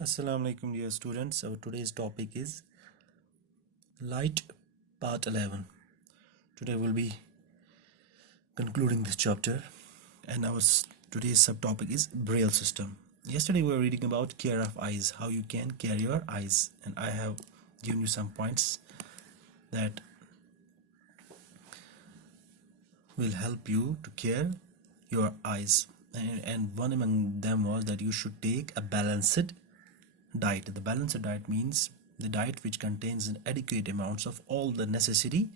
Assalamu alaikum dear students. Our today's topic is Light Part 11. Today we'll be concluding this chapter and our today's subtopic is Braille system. Yesterday we were reading about care of eyes, how you can care your eyes, and I have given you some points that will help you to care your eyes. And one among them was that you should take a balanced diet. The balanced diet means the diet which contains an adequate amounts of all the necessary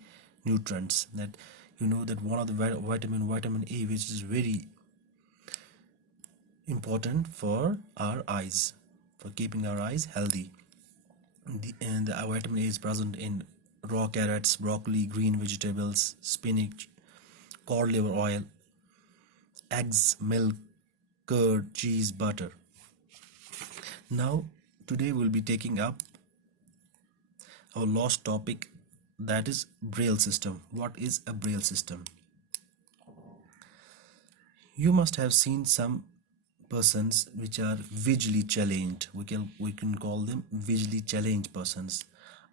nutrients. That you know that one of the vitamin A, which is very important for our eyes, for keeping our eyes healthy. And the vitamin A is present in raw carrots, broccoli, green vegetables, spinach, cod liver oil, eggs, milk, curd, cheese, butter. Now today we'll be taking up our last topic, that is Braille system. What is a Braille system? You must have seen some persons which are visually challenged. We can call them visually challenged persons.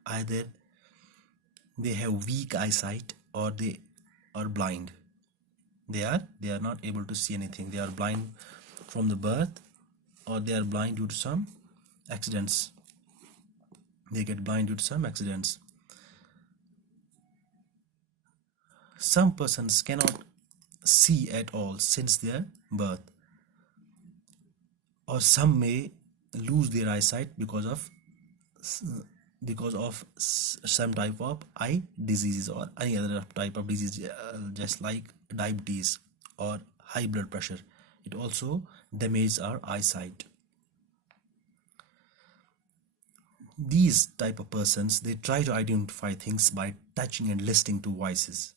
Either they have weak eyesight or they are blind. They are not able to see anything. They are blind from the birth, or they are blind due to some accidents. They get blind due to some accidents. Some persons cannot see at all since their birth, or some may lose their eyesight because of some type of eye diseases or any other type of disease, just like diabetes or high blood pressure. It also damages our eyesight. These type of persons, they try to identify things by touching and listening to voices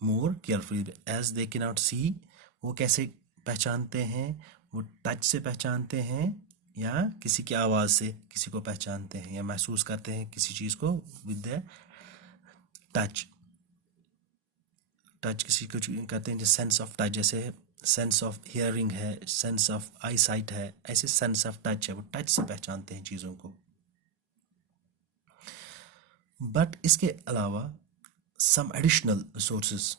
more carefully. As they cannot see, वो कैसे पहचानते हैं? वो touch से पहचानते हैं या किसी की आवाज़ से किसी को पहचानते हैं या महसूस करते हैं किसी चीज़ को विद द टच किसी को कहते हैं सेंस ऑफ टच, जैसे सेंस ऑफ हियरिंग है, सेंस ऑफ आई साइट है, ऐसे सेंस ऑफ टच है, वो टच से पहचानते हैं चीज़ों को. बट इसके अलावा सम एडिशनल रिसोर्सेज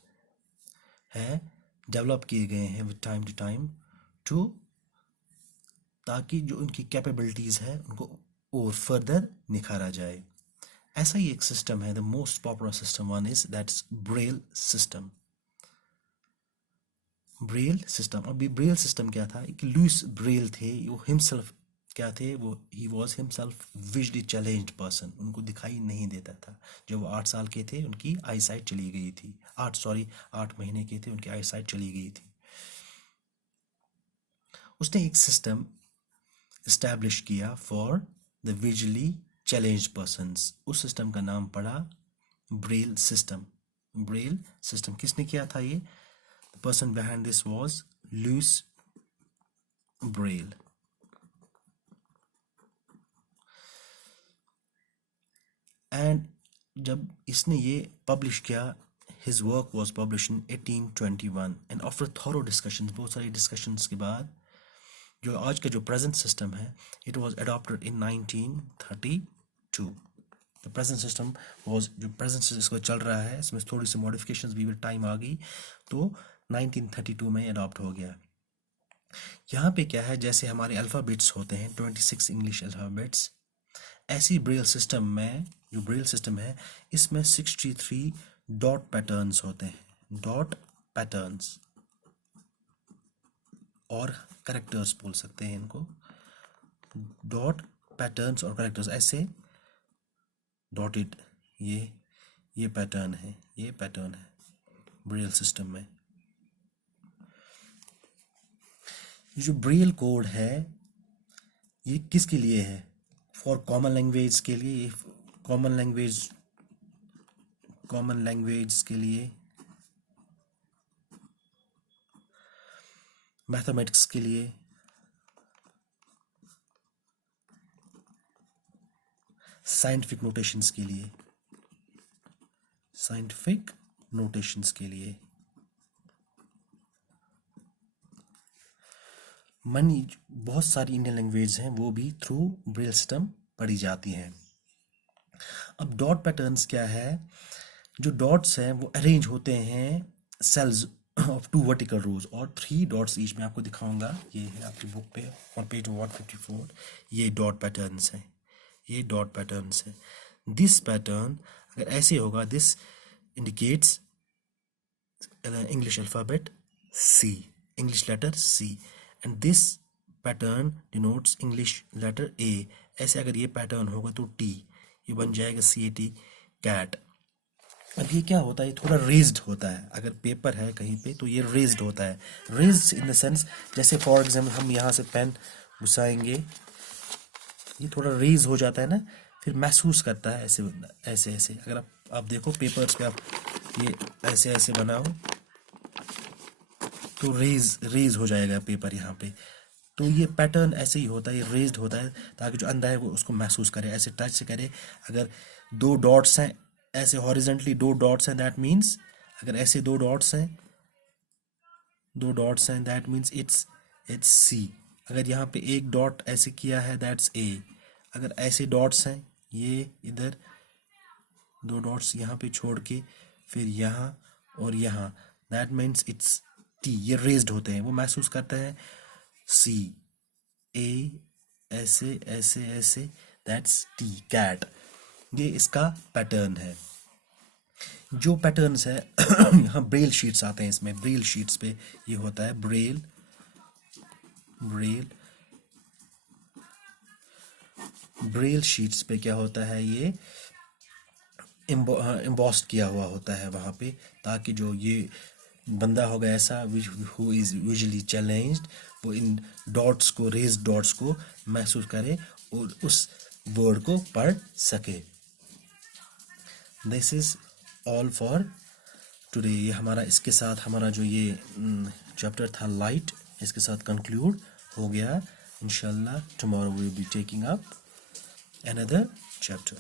है डेवलप किए गए हैं विद टाइम टू टाइम ताकि जो उनकी कैपेबिलिटीज़ है उनको और फर्दर निखारा जाए. ऐसा ही एक सिस्टम है, the most popular system one is that's Braille system. Braille system. अभी ब्रेल सिस्टम क्या था? एक लुइस ब्रेल थे, वो हिमसेल्फ क्या थे? वो he was himself visually challenged person. उनको दिखाई नहीं देता था. जब वो 8 साल के थे उनकी आई साइट चली गई थी. 8 महीने के थे, उनकी आई साइट चली गई थी. उसने एक सिस्टम इस्टेब्लिश किया for the visually challenged persons. उस सिस्टम का नाम पड़ा ब्रेल सिस्टम. ब्रेल सिस्टम किसने किया था? ये the person behind this was Louis Braille. And जब इसने ये पब्लिश किया, his work was publish in 1821 and after thorough discussions, बहुत सारी डिस्कशंस के बाद जो आज का जो प्रेजेंट सिस्टम है, it was adopted in 1932. The present system was, जो प्रेजेंट सिस्टम चल रहा है, इसमें थोड़ी सी मॉडिफिकेशंस भी टाइम आ गई, तो 1932 में अडॉप्ट हो गया. यहाँ पे क्या है, जैसे हमारे अल्फ़ाबेट्स होते हैं 26 इंग्लिश अल्फ़ाबेट्स, ऐसी ब्रेल सिस्टम में, जो ब्रेल सिस्टम है, इसमें 63 डॉट पैटर्न्स होते हैं. डॉट पैटर्न्स और करेक्टर्स बोल सकते हैं इनको. डॉट पैटर्न्स और करेक्टर्स, ऐसे डॉटेड, ये पैटर्न है, ये पैटर्न है ब्रेल सिस्टम में. ये जो ब्रेल कोड है, ये किसके लिए है? फॉर कॉमन लैंग्वेज के लिए. ये कॉमन लैंग्वेज के लिए, मैथमेटिक्स के लिए, साइंटिफिक नोटेशंस के लिए, मनी बहुत सारी इंडियन लैंग्वेज हैं वो भी थ्रू ब्रेल सिस्टम पढ़ी जाती हैं। अब डॉट पैटर्न्स क्या है? जो डॉट्स हैं वो अरेंज होते हैं सेल्स ऑफ 2 वर्टिकल रोज और 3 डॉट्स ईच। मैं आपको दिखाऊंगा, ये है आपकी बुक पे ऑन पेज 154। ये डॉट पैटर्न्स हैं, ये डॉट पैटर्न्स है। दिस पैटर्न अगर ऐसे होगा, this indicates English alphabet C, English letter C, and this pattern denotes English letter A। ऐसे अगर ये पैटर्न होगा तो T, ये बन जाएगा CAT, cat। अब ये क्या होता है? ये थोड़ा रेज्ड होता है। अगर पेपर है कहीं पे तो ये रेज्ड होता है। रेज्ड इन द सेंस, जैसे फॉर एग्जाम्पल हम यहाँ से पेन घुसाएंगे, ये थोड़ा रेज हो जाता है ना, फिर महसूस करता है ऐसे ऐसे ऐसे। अगर आप देखो पेपर्स पे, आप ये ऐसे ऐसे बनाओ तो रेज हो जाएगा पेपर यहाँ पे। तो ये पैटर्न ऐसे ही होता है, ये रेज्ड होता है ताकि जो अंधा है वो उसको महसूस करे, ऐसे टच से करे। अगर 2 डॉट्स हैं ऐसे हॉरिजेंटली, 2 डॉट्स हैं, दैट मीन्स अगर ऐसे 2 डॉट्स हैं, 2 डॉट्स हैं, दैट मीन्स इट्स सी। अगर यहाँ पे एक डॉट ऐसे किया है, दैट्स ए। अगर ऐसे डॉट्स हैं, ये इधर 2 डॉट्स यहाँ पे छोड़ के फिर यहाँ और यहाँ, दैट मीन्स इट्स टी। ये रेज्ड होते हैं, वो महसूस करता है सी, ए, ऐसे ऐसे ऐसे, दैट्स टी, कैट। ये इसका पैटर्न है। जो पैटर्न्स है यहाँ ब्रेल शीट्स आते हैं, इसमें ब्रेल शीट्स पे ये होता है ब्रेल ब्रेल ब्रेल शीट्स पे क्या होता है, ये एम्बॉस्ड किया हुआ होता है वहाँ पे, ताकि जो ये बंदा होगा ऐसा हु इज़ विजुअली चैलेंज्ड, वो इन डॉट्स को, रेज डॉट्स को महसूस करे और उस वर्ड को पढ़ सके। This is all for today. ये हमारा, इसके साथ हमारा जो ये चैप्टर था लाइट, इसके साथ कंक्लूड हो गया। इंशाल्लाह tomorrow we will be taking up another chapter।